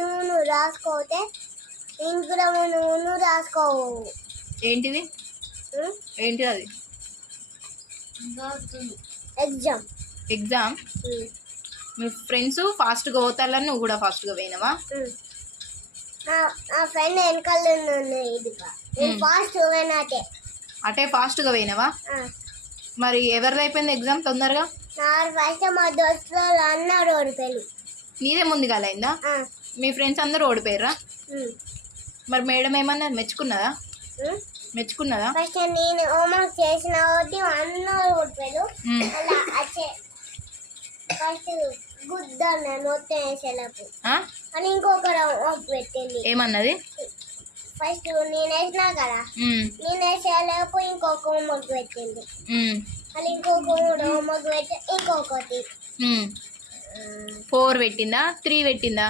నువ్వు రాసుకోతే ఇంట్లో నువ్వు రాసుకోవు. ఏంటిది ఏంటిది అది? ఎగ్జామ్. ఎగ్జామ్. మీ ఫ్రెండ్స్ ఫాస్ట్గా పోతారని నువ్వు కూడా ఫాస్ట్గా పోయినావా? నా ఫ్రెండ్ వెనకాల ఫాస్ట్ పోయినట్టే. అటే ఫాస్ట్గా పోయినావా? మరి ఎవరిది అయిపోయింది ఎగ్జామ్ తొందరగా? ఫస్ట్ మా దోస్తులు అన్నారు ఓడిపోయారు. నీదే ముందుగాలైందా? మీ ఫ్రెండ్స్ అందరూ ఓడిపోయారా? మరి మేడం ఏమన్నా మెచ్చుకున్నదా? ఫస్ట్ నేను హోంవర్క్ చేసిన ఒకటి అందరూ ఓడిపోయారు. అలా ఫస్ట్ గుద్దాను మొత్తం వేసేలోపు అని ఇంకొక హోంవర్క్ పెట్టింది. ఏమన్నది? ఫస్ట్ నేను వేసినా కదా, నేను వేసేలోపు ఇంకొక హోంవర్క్ పెట్టింది. మళ్ళీ ఇంకొక హోంవర్క్ పెట్టి ఇంకొకటి 4 పెట్టిందా 3 పెట్టిందా?